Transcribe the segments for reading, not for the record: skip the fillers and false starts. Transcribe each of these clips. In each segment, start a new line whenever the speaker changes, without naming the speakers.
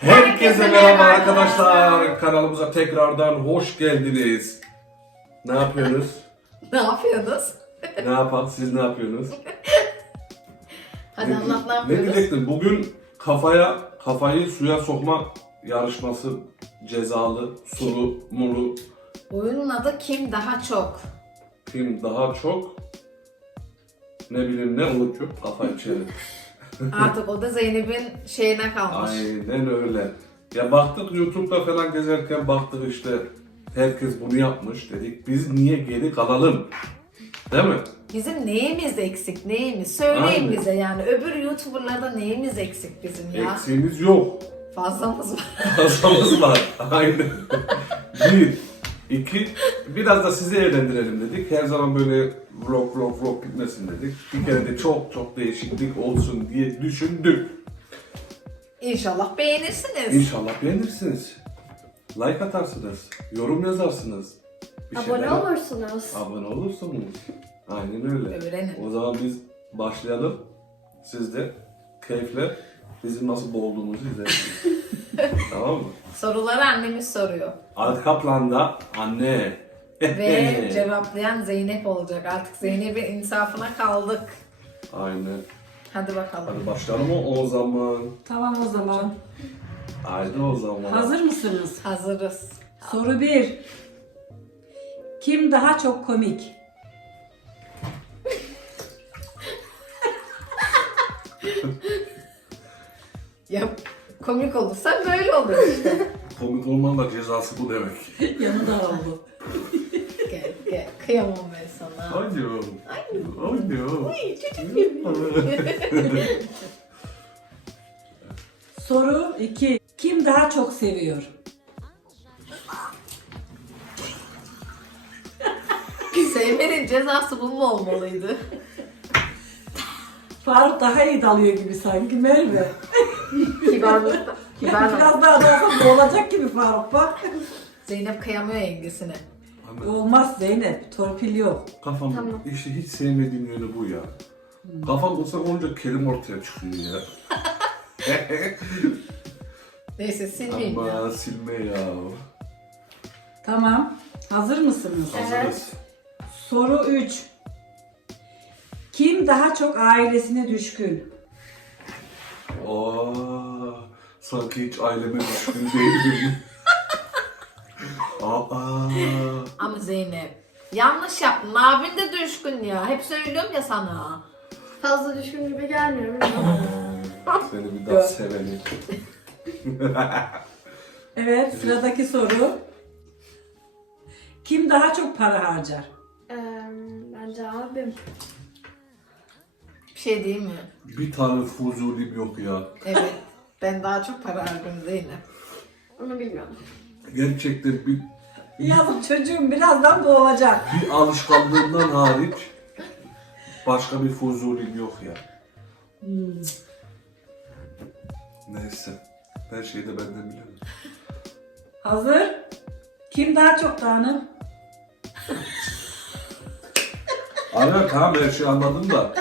Herkese merhaba arkadaşlar. Kanalımıza tekrardan hoş geldiniz. Ne yapıyorsunuz?
Ne yapıyorsunuz?
Ne yapalım? Siz ne yapıyorsunuz?
Hadi anlat ne
Ne
yapıyoruz?
diyecektim? Bugün kafayı suya sokma yarışması cezalı, sulu, mulu.
Oyunun adı Kim Daha Çok?
Kim daha çok ne bileyim ne unutuyor kafayı çevir.
Artık o da Zeynep'in şeyine kalmış.
Aynen öyle. Ya baktık YouTube'da falan gezerken baktık işte herkes bunu yapmış dedik. Biz niye geri kalalım? Değil mi?
Bizim neyimiz eksik, neyimiz? Söyleyin
Aynen.
bize yani. Öbür YouTuber'larda neyimiz eksik bizim ya?
Eksiğimiz yok.
Fazlamız var.
Fazlamız var. Aynen. Bir. İki. Biraz da sizi eğlendirelim dedik. Her zaman böyle vlog gitmesin dedik. Bir kere de çok değişiklik olsun diye düşündük.
İnşallah beğenirsiniz.
İnşallah beğenirsiniz. Like atarsınız. Yorum yazarsınız. Bir
Abone
şeyler-
olursunuz.
Abone olursunuz. Aynen öyle.
Öğrenin.
O zaman biz başlayalım. Siz de keyifle bizim nasıl boğulduğumuzu izlersiniz. Tamam mı?
Soruları annemiz soruyor.
Arka planda anne.
Ve cevaplayan Zeynep olacak. Artık Zeynep'in insafına kaldık.
Aynen.
Hadi bakalım.
Hadi başlayalım mı o zaman?
Tamam o zaman.
Haydi o zaman.
Hazır mısınız?
Hazırız.
Soru 1. Kim daha çok komik?
Ya komik olursa böyle olur işte.
Komik olmanın da cezası bu demek.
Yanında oldu.
Gel. Kıyamam ben sana.
Haydi oğlum. Haydi oğlum.
Ay, çocuk gibi.
Soru 2. Kim daha çok seviyor?
Sevmenin cezası bu mu olmalıydı?
Faruk daha iyi dalıyor gibi sanki Merve.
Kibarlık. Kibarlık.
Biraz daha dalsa boğulacak gibi Faruk bak.
Zeynep kıyamıyor yengesine.
Olmaz Zeynep. Torpil yok.
Kafam
Tamam.
işte hiç sevmediğim yönü bu ya. Kafam ıslak olunca kelim ortaya çıkıyor ya.
Neyse silmeyeyim ya.
Ama silme ya.
Tamam. Hazır mısınız?
Hazırız.
Soru 3. Kim daha çok ailesine düşkün?
Aa, sanki hiç aileme düşkün değilim. Aa,
Ama Zeynep yanlış yaptın. Abin de düşkün ya. Hep söylüyorum ya sana.
Fazla düşkün gibi gelmiyor.
seni bir daha sevelim.
Evet, sıradaki soru. Kim daha çok para harcar?
Bence abim.
Bir şey değil mi?
Bir tane fuzulim yok ya.
Evet. Ben daha çok para harcadım Zeynep.
Onu bilmiyorum.
Gerçekten
Yazık çocuğum birazdan boğulacak.
bir alışkanlığından hariç başka bir fuzulim yok ya. Neyse. Her şeyi de benden bilemem.
Hazır. Kim daha çok dağınık?
Aynen tamam her şeyi anladım da.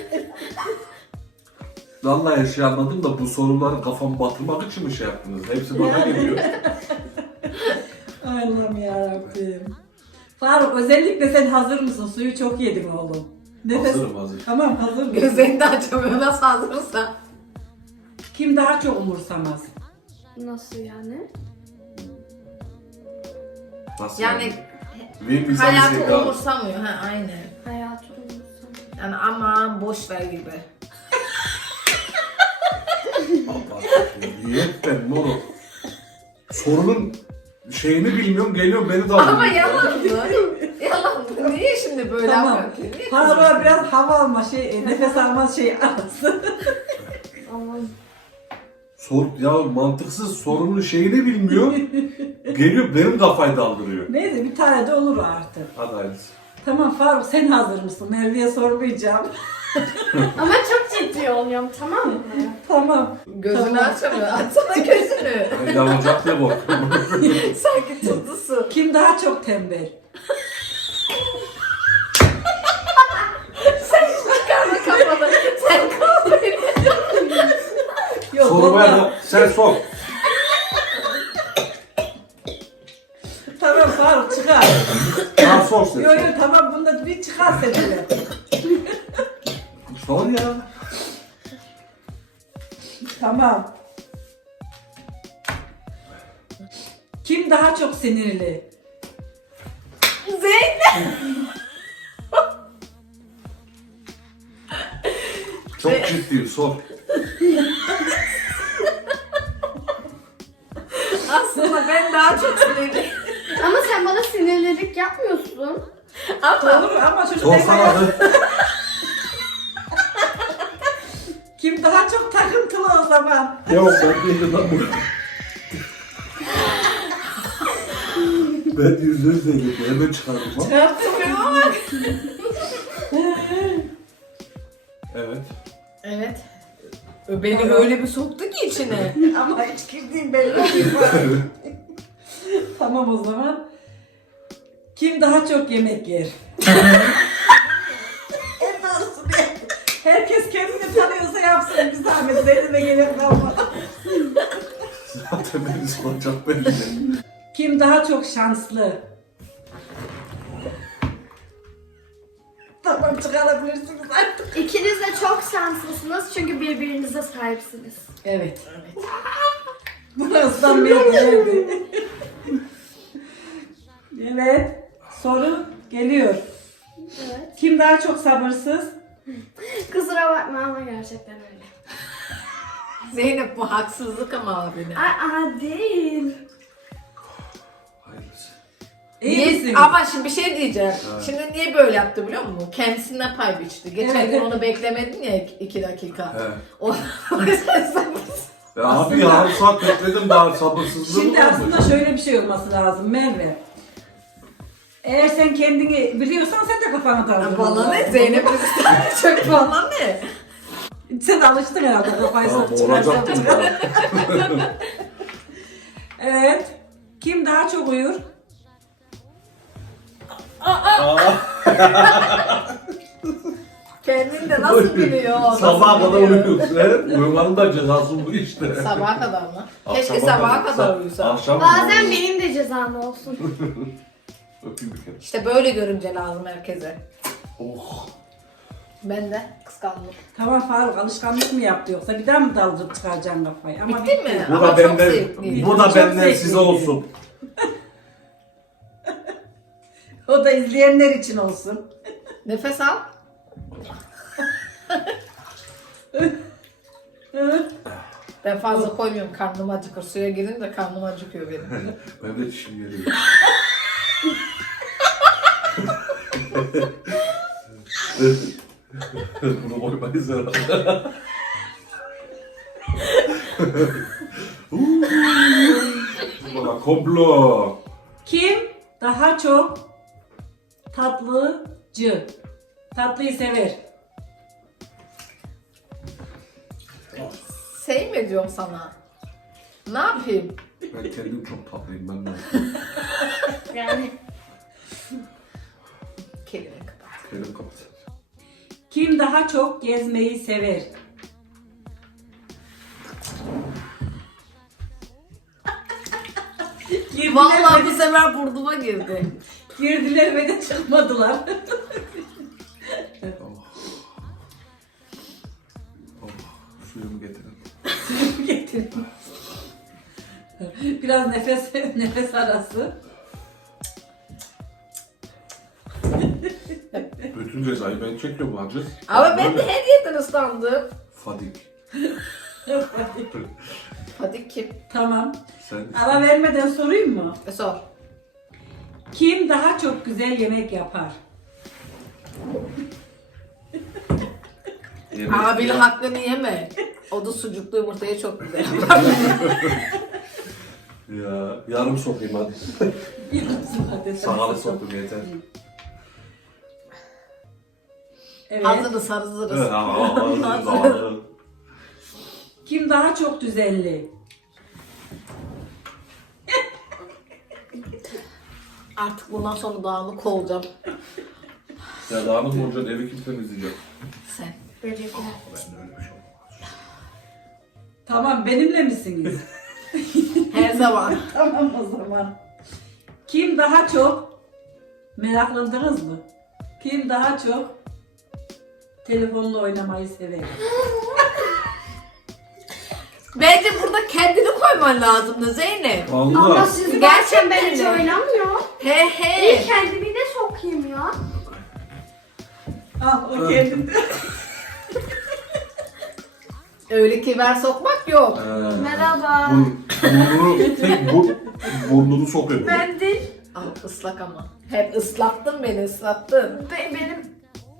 Vallahi her şeyi anladım da bu soruları kafamı batırmak için mi şey yaptınız? Hepsi bana geliyor.
Allah'ım yarabbim. Faruk özellikle sen hazır mısın? Suyu çok yedin oğlum.
Hazır.
Tamam hazır mısın?
Gözlerini de açamıyor. Nasıl hazırsa.
Kim daha çok umursamaz?
Nasıl yani?
Nasıl
Yani
Bir insan
hayatı
zeka-
umursamıyor. Ha aynen.
Hayatı umursam.
Yani aman boş ver gibi.
Allah niyetten moruk. Sorunun şeyini bilmiyorum geliyor beni dalıyor.
Ama yalandı. Yalandı. Niye şimdi böyle
Tamam.
yapıyor? Niye
Faruk'a biraz hava alma nefes alma arası.
Aman.
Ya mantıksız sorunun şeyini bilmiyor. Geliyor benim kafayı daldırıyor.
Neyse bir tane de olur artık.
Hadi hayırlısı.
Tamam Faruk sen hazır mısın? Merve'ye sormayacağım.
Ama çok ciddi oluyorum, tamam mı?
Tamam.
Gözünü
Tamam.
açamıyor. Açsana gözünü.
Yanacak diye korkuyorum.
Sanki tuzlu su.
Kim daha çok tembel?
Sen çıkarma kafanı. Sen kal beni.
Yok,
Sormaya
vallahi.
da sen sor.
Faruk çıkar.
Daha sor sen.
Yok yok tamam bunda bir çıkar seninle.
Sor ya.
Tamam. Kim daha çok sinirli?
Zeynep.
Çok ciddi sor.
Aslında ben daha çok sinirliyim.
Ama sen bana sinirlilik yapmıyorsun.
Ama
Olur ama çocuk
Sorsana hadi.
Kim daha çok takıntılı o zaman?
Yok ben değilim lan bu. Ben yüzünü değilim. Hemen çıkardım lan.
Çıkarttım
ama.
Evet.
Evet. Beni öyle bir soktu ki içine.
ama hiç girdiğim belli değil. Tamam o zaman. Kim daha çok yemek yer? En doğrusu ne? Herkes kendini tanıyorsa yapsın bir zahmet. Zeynep'e gerek kalmadı.
Zaten beni soracak belli.
Kim daha çok şanslı? Tamam çıkarabilirsiniz artık.
İkiniz de çok şanslısınız çünkü birbirinize sahipsiniz.
Evet. Buna ıslanmaya geldi. Evet. Soru geliyor.
Evet.
Kim daha çok sabırsız?
Kusura bakma ama gerçekten öyle.
Zeynep bu haksızlık ama abine.
Aa değil.
Hayırlısı.
İyi misiniz?
Ama şimdi bir şey diyeceğim.
Evet.
Şimdi niye böyle yaptı biliyor musun? Kendisine pay biçti. Geçen
Evet,
gün
evet.
onu beklemedin ya 2 dakika.
He.
O yüzden sabırsız.
Ya abi
Aslında-
yarım saat bekledim daha sabırsızlığım
Şimdi
var mı?
aslında şöyle bir şey olması lazım Merve. Eğer sen kendini biliyorsan sen de kafana daldırman
Bana ne?
lazım.
Zeynep çok bana ne?
Sen alıştın herhalde kafayı
Tamam
sokup çıkarsan
olacaktım
çıkar.
ya.
Evet. Kim daha çok uyur?
Kendin de nasıl biliyor? Nasıl
Sabaha kadar
biliyor?
uyuyorsun. He? Uyumanın da cezası bu işte.
Sabaha kadar mı? Keşke
Akşama
sabaha kadar uyusa.
Akşam
Bazen benim de cezam olsun.
Öpeyim bir kere.
İşte böyle görünce lazım herkese.
Oh.
Ben de kıskandım.
Tamam Faruk alışkanlık mı yaptı yoksa bir daha mı daldırıp çıkaracaksın kafayı? Ama
Bitti mi?
Bu
Ama
da
çok
benden,
zevkliydi.
bu da
Çok
benden
zevkliydi.
size olsun.
O da izleyenler için olsun.
Nefes al. Ben fazla koymuyorum, karnım acıkır. Suya girin de karnım acıkıyor benim.
Benim de dişim geliyor. Bunu koymayız herhalde. Bana komplo.
Kim daha çok tatlıcı? Tatlıyı sever.
Sevme diyorum sana. Ne yapayım?
Ben kendim çok tatlıyım ben de.
Yani
Kelime kapat.
Kendim kapat.
Kim daha çok gezmeyi sever? Girdiler,
Vallahi bu
ve,
sefer burnuma girdi.
girdiler ve de çıkmadılar.
Oh. Oh. Suyumu getirin.
Getirin. Biraz nefes arası.
Bütün cezayı ben çekiyorum hacı.
Ama ben de her yerden ıslandım.
Fadik.
Hadi kim?
Tamam.
Sen
Ara vermeden sorayım mı?
Sor.
Kim daha çok güzel yemek yapar?
Abinin hakkını yeme. O da sucuklu yumurtayı çok güzel yapar.
Ya yarım sokayım hadi. Sağalı soktum yeter.
Evet.
Hazırız hazırız.
Hazır.
Kim daha çok düzenli?
Artık bundan sonra dağınık olacağım.
Ya dağınık mı olacaksın? Evi kim temizleyecek?
Sen.
böcekler.
Ben öyle bir şey olmaz.
Tamam benimle misiniz?
Her zaman.
Tamam o zaman. Kim daha çok meraklandınız mı? Kim daha çok telefonla oynamayı sever?
Bence burada kendini koyman lazımdı Zeynep.
Ama
Vallahi.
siz
Gerçekten
gerçekten ben hiç
öyle.
oynamıyor.
He he.
İyi kendimi de sokayım ya.
Al o kendinde.
Öyle kiber sokmak yok.
Merhaba.
Burnunu, tek burnunu sokuyor.
Ben de
Al ıslak ama. Hep ıslattın beni ıslattın.
benim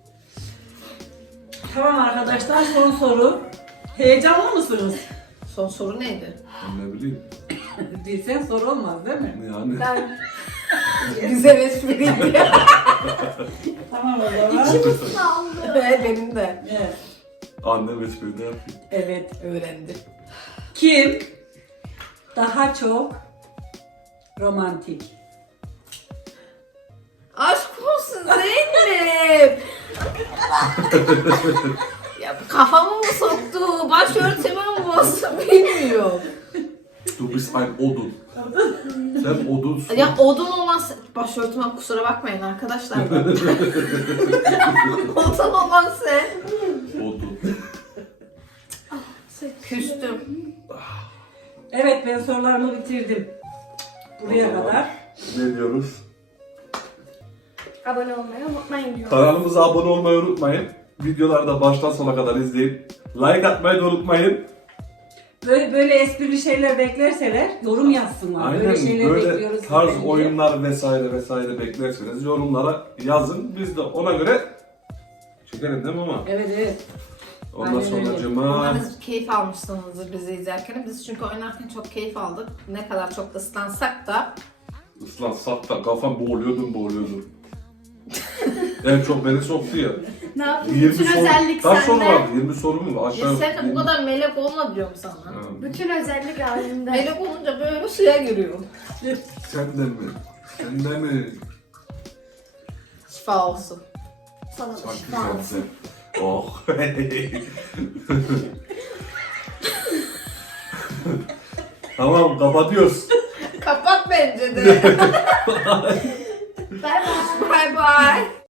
Tamam arkadaşlar, son soru. Heyecanlı mısınız?
Son soru neydi?
Ne bileyim.
Bilsen soru olmaz değil mi?
Yani.
ben
Güzel espriydi.
Tamam o zaman.
içim ıslandı.
Benim de.
Evet.
Annem espri ne yapayım?
Evet.
Öğrendim.
Kim daha çok romantik?
Aşk olsun Zeynep. Ya kafamı mı soktu, başörtümü mü bozdu bilmiyorum.
Du bist ein Odun. Sen odunsun.
Ya odun olan başörtüme kusura bakmayın arkadaşlar. Odun olan sen.
Odun.
Küstüm.
Evet, ben sorularımı bitirdim. Buraya
O zaman
kadar.
Ne diyoruz?
Abone olmayı unutmayın diyorum.
Kanalımıza abone olmayı unutmayın. Videoları da baştan sona kadar izleyin. Like atmayı da unutmayın.
Böyle esprili şeyler beklerseler yorum yazsınlar.
Aynen
Böyle şeyler
böyle
bekliyoruz.
tarz
sizden diye.
oyunlar vesaire beklerseniz yorumlara yazın. Biz de ona göre çekelim değil mi ama?
Evet.
Ondan
Aynen öyle.
sonra cuma
Umarız keyif almışsınızdır bizi izlerken. Biz çünkü oynarken çok keyif aldık. Ne kadar çok ıslansak da.
ıslansak da kafam boğuluyordum. En çok beni soktu ya.
Ne yapayım?
20
Bütün
soru.
özellik
Kaç soru
sende.
vardı? 20 soru mu var?
Ya
Aşağı
sen de bu
20.
kadar melek olma diyorum sana.
Ha,
Bütün özellik halinde.
Melek olunca böyle suya giriyor.
Sen de mi? Sen de mi?
Şifa olsun.
Sana da
Çok
şifa olsun.
güzelsin. Oh. Tamam kapatıyoruz.
Kapat bence de.
Bay bay.
Bye bye.